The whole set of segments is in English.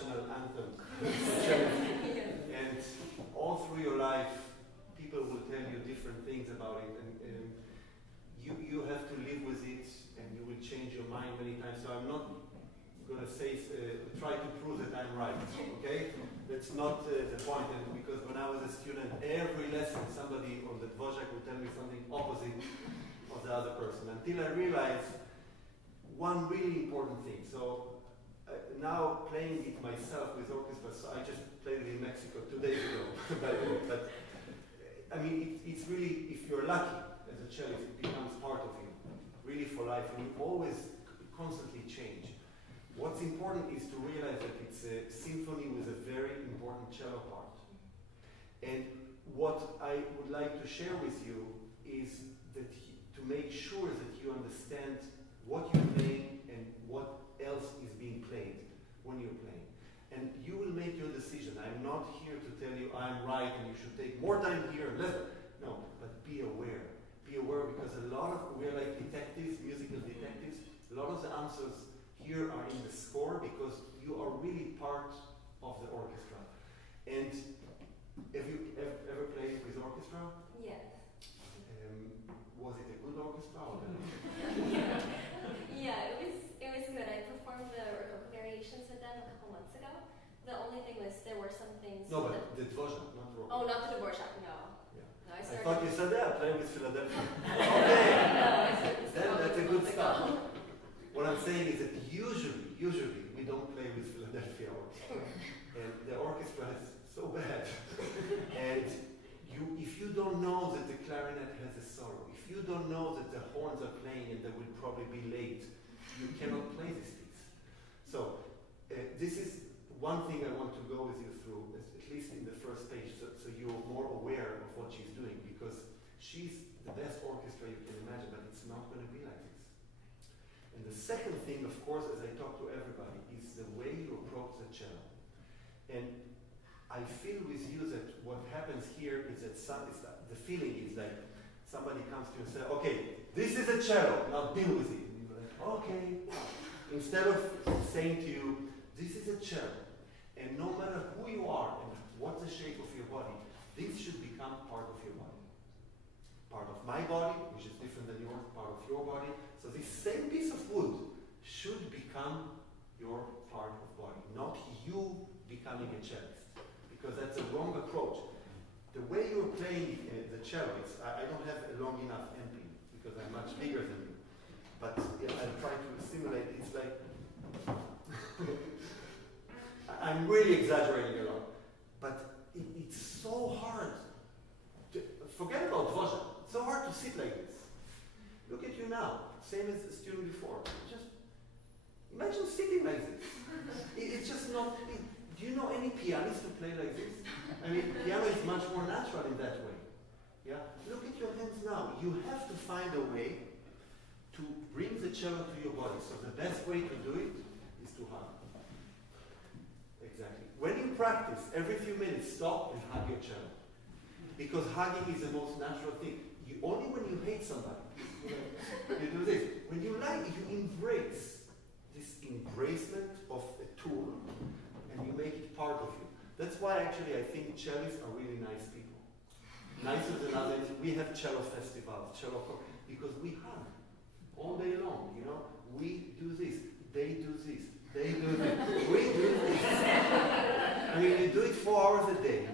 national anthem. And all through your life, people will tell you different things about it, and you have to live with it, and you will change your mind many times. So I'm not going to say, try to prove that I'm right, okay? That's not the point, and because when I was a student, every lesson somebody on the Dvorak would tell me something opposite of the other person, until I realized one really important thing. So now playing it myself with orchestra, so I just played it in Mexico 2 days ago, but I mean, it's really, if you're lucky as a cellist, it becomes part of you, really for life, and you always constantly change. What's important is to realize that it's a symphony with a very important cello part. And what I would like to share with you is that to make sure that you understand what you're playing and what else is being played when you're playing. And you will make your decision. I'm not here to tell you I'm right and you should take more time here and less. No, but be aware. Be aware, because we're like detectives, musical detectives. A lot of the answers here are in the score because you are really part of the orchestra. And have you ever played with orchestra? Yes. Was it a good orchestra? Or Yeah, it was good. I performed the variations with them a couple months ago. The only thing was there were some things. No, but the Dvorak, not Dvorak. Oh, not the Dvorak, no. Yeah. No, I I thought you said that, playing with Philadelphia. Okay. Then that's a good start. What I'm saying is that usually we don't play with Philadelphia orchestra. And the orchestra is so bad. And if you don't know that the clarinet has a solo, if you don't know that the horns are playing and they will probably be late, you cannot play these things. So this is one thing I want to go with you through, at least in the first stage, so you're more aware of what she's doing, because she's the best orchestra you can imagine, but it's not going to be like this. And the second thing, of course, as I talk to everybody, is the way you approach the cello. And I feel with you that what happens here is that the feeling is like somebody comes to you and says, okay, this is a cello, now deal with it. And you're like, okay. Instead of saying to you, this is a cello, and no matter who you are and what's the shape of your body, this should become part of your body. Part of my body, which is different than yours, part of your body. So this same piece of wood should become your part of body, not you becoming a cellist, because that's a wrong approach. The way you're playing the cello, I don't have a long enough MP because I'm much bigger than you, but I'm trying to simulate. It's like I'm really exaggerating a lot, but it's so hard. Forget about Dvorak. It's so hard to sit like this. Look at you now, same as the student before. Just imagine sitting like this. It's just not. Do you know any pianist who play like this? I mean, piano is much more natural in that way. Yeah. Look at your hands now. You have to find a way to bring the cello to your body. So the best way to do it is to hug. Exactly. When you practice, every few minutes, stop and hug your cello. Because hugging is the most natural thing. Only when you hate somebody, you do this. When you like, you embrace this embracement of a tool, and you make it part of you. That's why actually I think cellists are really nice people. Nicer than others. We have cello festivals, because we hug all day long, you know. We do this, they do this, they do this, we do this. I mean, you do it 4 hours a day,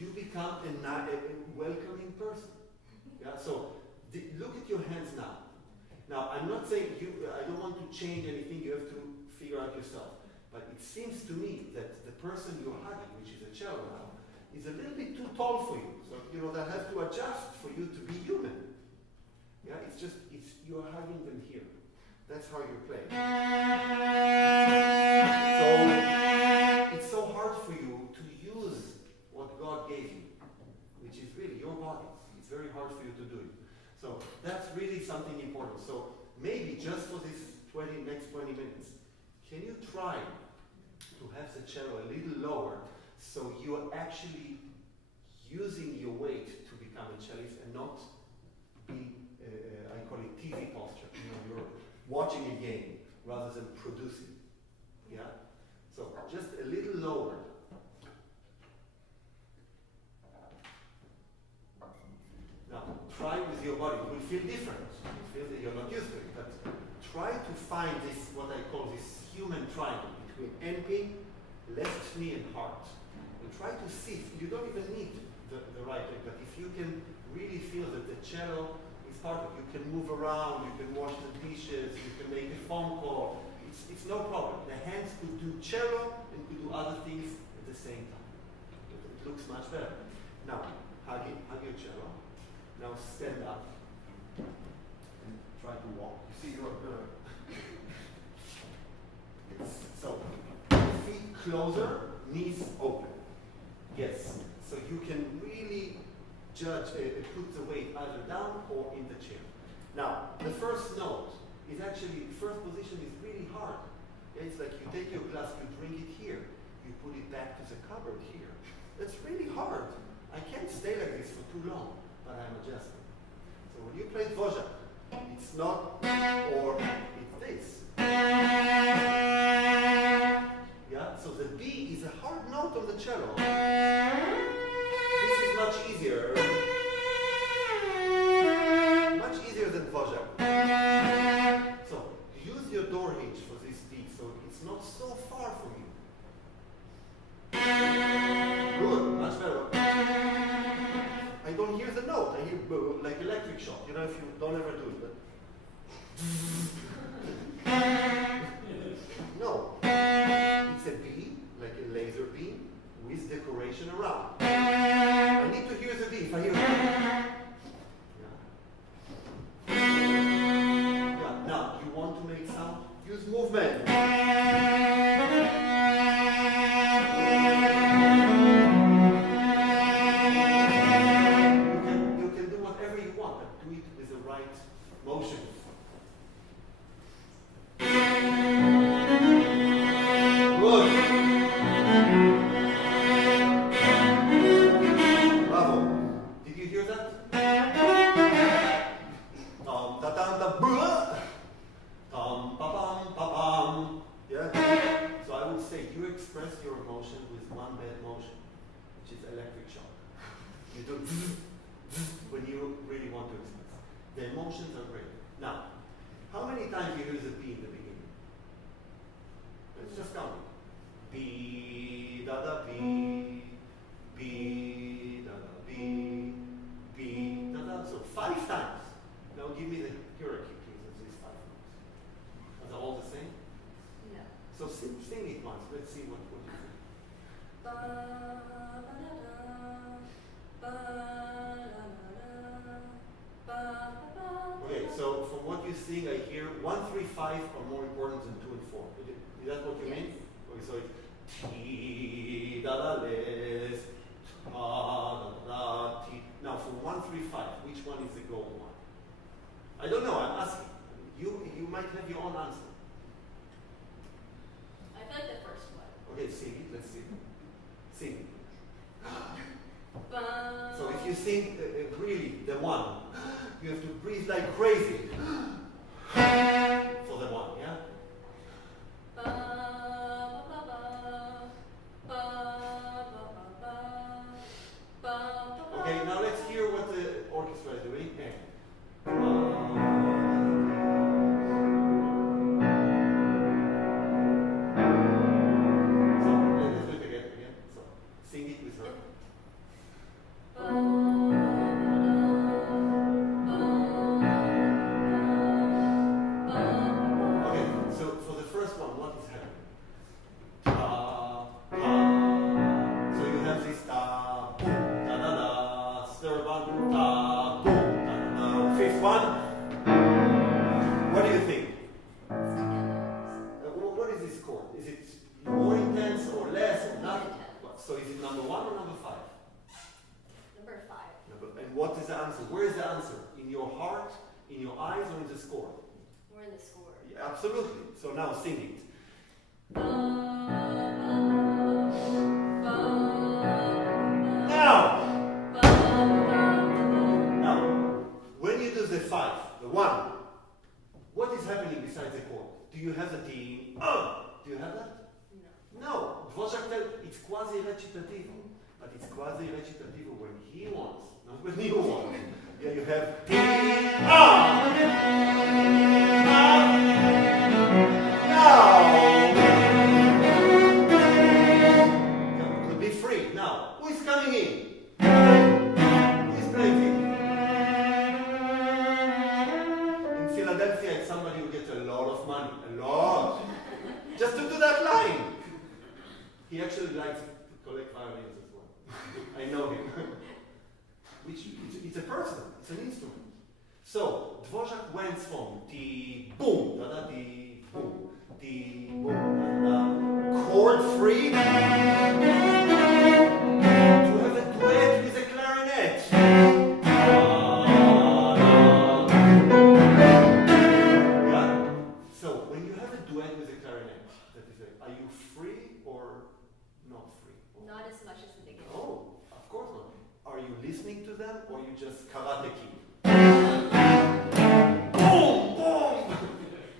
you become a welcoming person. Yeah, so look at your hands now. Now, I'm not saying I don't want to change anything, you have to figure out yourself. But it seems to me that the person you're hugging, which is a cello now, is a little bit too tall for you. So, you know, that has to adjust for you to be human. Yeah, you're hugging them here. That's how you play. So, it's so hard for you to use what God gave you, which is really your body. It's very hard for you to do it. So, that's really something important. So, maybe just for this next 20 minutes, can you try to have the cello a little lower so you're actually using your weight to become a cellist and not be, I call it TV posture. You know, you're watching a game rather than producing. Yeah? So just a little lower. Now try with your body. It will feel different. You feel that you're not used to it, but try to find this, what I call this human triangle between MP, left knee and heart. And try to see, you don't even need the right leg, but if you can really feel that the cello is part of it, you can move around, you can wash the dishes, you can make a phone call, it's no problem. The hands could do cello and could do other things at the same time. It looks much better. Now, hug your cello. Now stand up and try to walk. You see you're so feet closer, knees open. Yes. So you can really judge, put the weight either down or in the chair. Now, the first note is actually, first position is really hard. It's like you take your glass, you drink it here, you put it back to the cupboard here. That's really hard. I can't stay like this for too long, but I'm adjusting. So when you play Dvorak, it's not or it's this. Yeah, so the B is a hard note on the cello. This is much easier. Much easier than Dvorak. So use your door hinge for this B, so it's not so far from you. Good, much better. I don't hear the note. I hear like electric shock. You know, if you don't ever do it, but no. It's a B, like a laser beam, with decoration around. I need to hear the B. If I hear yeah. Now, you want to make sound? Use movement. You can do whatever you want, but do it with the right motion. Good. Bravo. Did you hear that? Yeah? So I would say you express your emotion with one bad motion, which is electric shock. You do when you really want to express. The emotions are great. Now, how many times you use a B in the beginning? Let's just count it. B, da da, B, B, da da, B, B, da da. So 5 times. Now give me the hierarchy, please, of these 5 notes. Are they all the same? No. So sing it once. Let's see what you think. Okay, so from what you sing, I hear 1, 3, 5 are more important than 2 and 4. Is that what you mean? Okay, so it's T, da da, les, ta, da da, T. Now from 1, 3, 5, which one is the gold one? I don't know, I'm asking. You might have your own answer. I feel like the first one. Okay, sing it, let's see. Sing. Ba- So if you sing really the one, you have to breathe like crazy for the one, yeah? ba- ba- ba- ba- ba- ba- ba- Okay, now let's hear what the orchestra is doing. So let's do it again. So sing it with her. Okay, so for the first one, what is happening? Ta, ta. So you have this ta, boom, da da da. Third one, ta, boom, da da da. Fifth one. What do you think? What is this chord? Is it more intense or less or nothing? So is it number 1 or number 5? Number 5. And what is the answer? Where is the answer? In your heart, in your eyes, or in the score? We're in the score. Yeah, absolutely. So now sing it. Now! Now, when you do the 5, the 1, what is happening besides the chord? Do you have the ding? Do you have that? No. No, Dvorak tells it's quasi-recitativo, but it's quasi-recitativo when he wants, not when you want. Yeah, you have now. To be free. Now, who is coming in? Who is playing? In Philadelphia, it's somebody who gets a lot of money. A lot. Just to do that line. He actually likes to collect violins as well. I know him. It's a person, it's an instrument. So, Dvorak went from the boom, da da the boom, the boom, da da, chord free, to have a duet with a clarinet. Yeah? So, when you have a duet with a clarinet, that is are you free or not free? Not as much as the beginning. Oh, of course not. Are you listening to them or you just karate kid? Boom! Boom! No,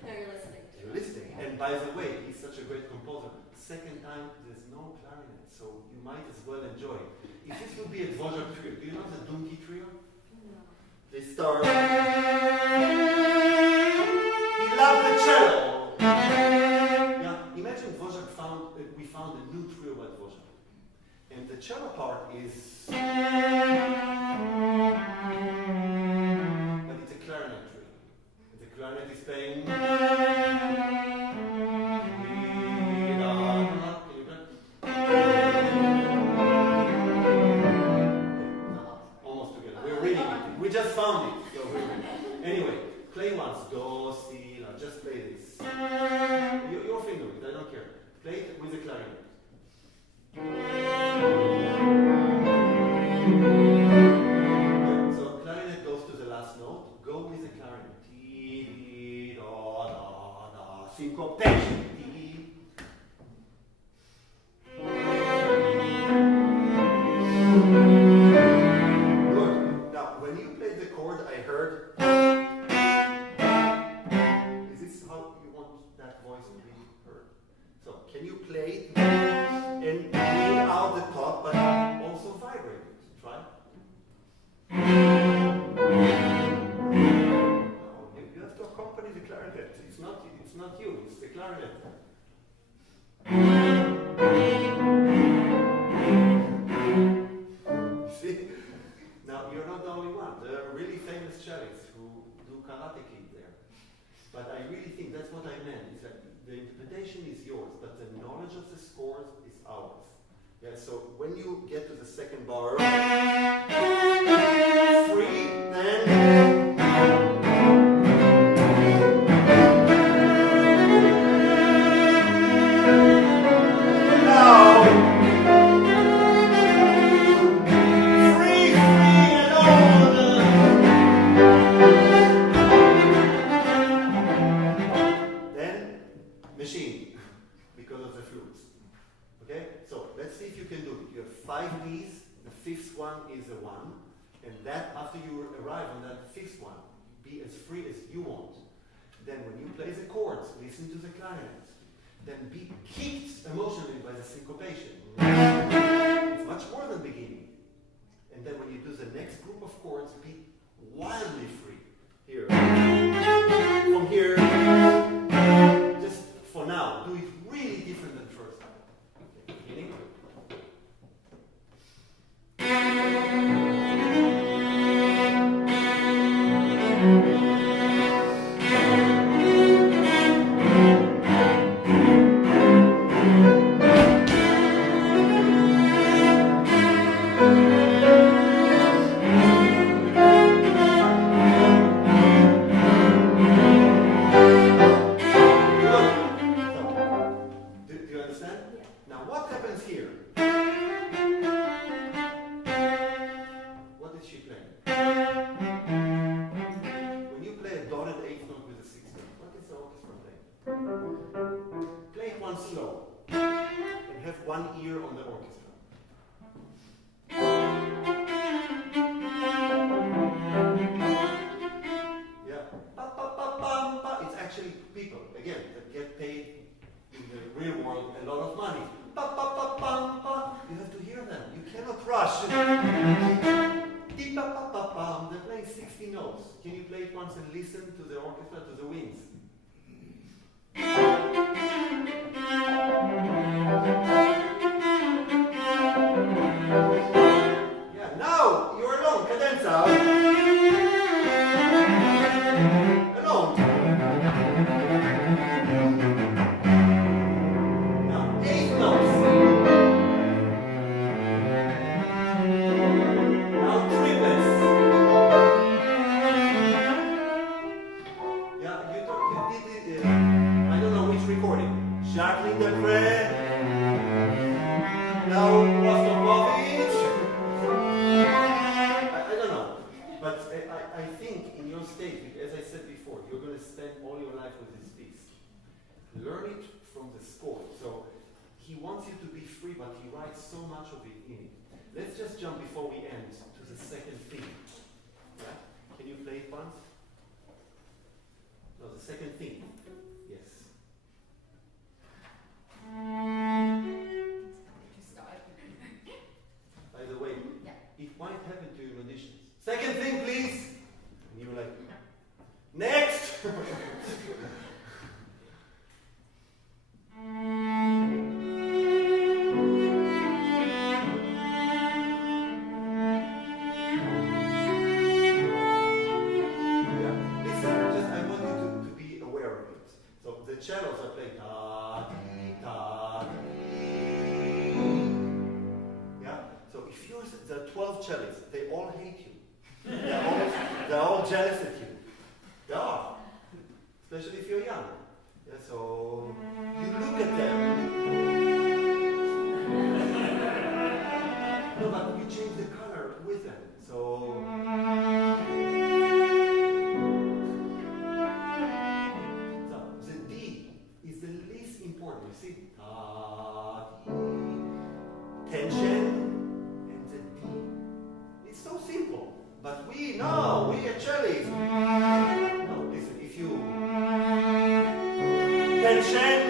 you're listening. You're listening. And by the way, he's such a great composer. Second time, there's no clarinet, so you might as well enjoy it. If this would be a Dvorak trio, do you know the Dunki trio? No. They start. He loved the cello. Yeah, imagine Dvorak we found a new trio by Dvorak. And the cello part is. But it's a clarinet trio. And the clarinet is playing. Almost together. We're reading it. We just found it. So anyway, play once. Do, si, la. Just play this. Your finger, I don't care. Play it with the clarinet. So clarinet goes to the last note. Go with the clarinet. Ti, di, da, da, da. Syncopation. Ti. Good. Now, when you played the chord, I heard. Is this how you want that voice to be heard? So, can you play and clean out the top, but also vibrate it? Try. No, you have to accompany the clarinet. It's not you, it's the clarinet. See? Now, you're not the only one. There are really famous cellists who do karate kid there. But I really think that's what I meant, is that the interpretation is yours, but the knowledge of the scores is ours. Yeah, so when you get to the second bar, free, then now, free, and on. Then machine, because of the flutes. Okay, so let's see if you can do it. You have 5 Bs, the fifth one is a 1, and that after you arrive on that fifth one, be as free as you want. Then when you play the chords, listen to the clarinet. Then be kicked emotionally by the syncopation. It's much more than beginning. And then when you do the next group of chords, be wildly free. Here. From here. Just for now, do it really different than first time. Okay, beginning. Do you understand? Yeah. Now what happens here? What did she play? When you play a dotted 8th note with a 6th note, what is the orchestra playing? Play it one slow and have one ear on the orchestra. Yeah. Pa, pa, pa, pam, pa. It's actually people, again, that get paid in the real world a lot of money. once and listen to the orchestra, to the winds. Yeah, now you're alone, cadenza. Alone. Now, 8 notes. Now triplets. Yeah, you did it. I don't know which recording. Jacqueline Depre. Now Rostropovich. I don't know. But I think in your state, as I said before, you're going to spend all your life with this piece. Learn it from the score. So he wants you to be free, but he writes so much of it in it. Let's just jump before we end to the second theme. Yeah? Can you play it once? No, the second theme. Yes. By the way, it might happen to you in auditions. Second thing, please. And you were like, next. Cellos are playing ta dee ta dee. Yeah. So if you're there are 12 cellists, they all hate you. They're all jealous at you. They are, especially if you're young. Yeah. So you look at them. No, but you change the color with them. So. You see, tension and the D. It's so simple, but we are cellists. No, listen, if you tension.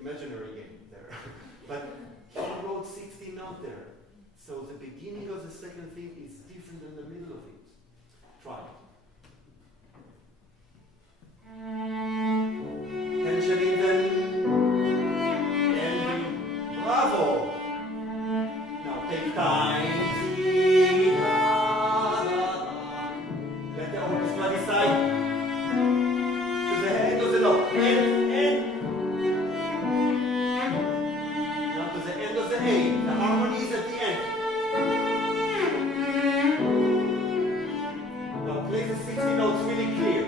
Imaginary game there. But he wrote 16 out there. So the beginning of the second thing is different than the middle of it. Try it. Tension in them. And bravo! Now take time. Let the orchestra decide. To the end of the note. The harmony is at the end. Now play the 60 notes really clear.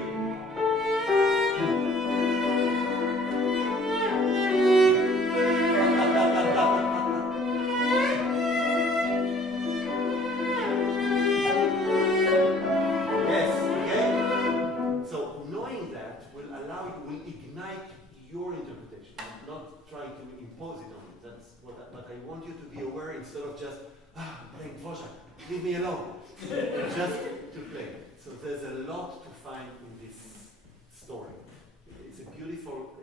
Yes, okay? So knowing that will ignite your interpretation, not trying to impose it on you. That's what I want you to be aware instead of just playing Dvorak. Leave me alone. Just to play. So there's a lot to find in this story. It's a beautiful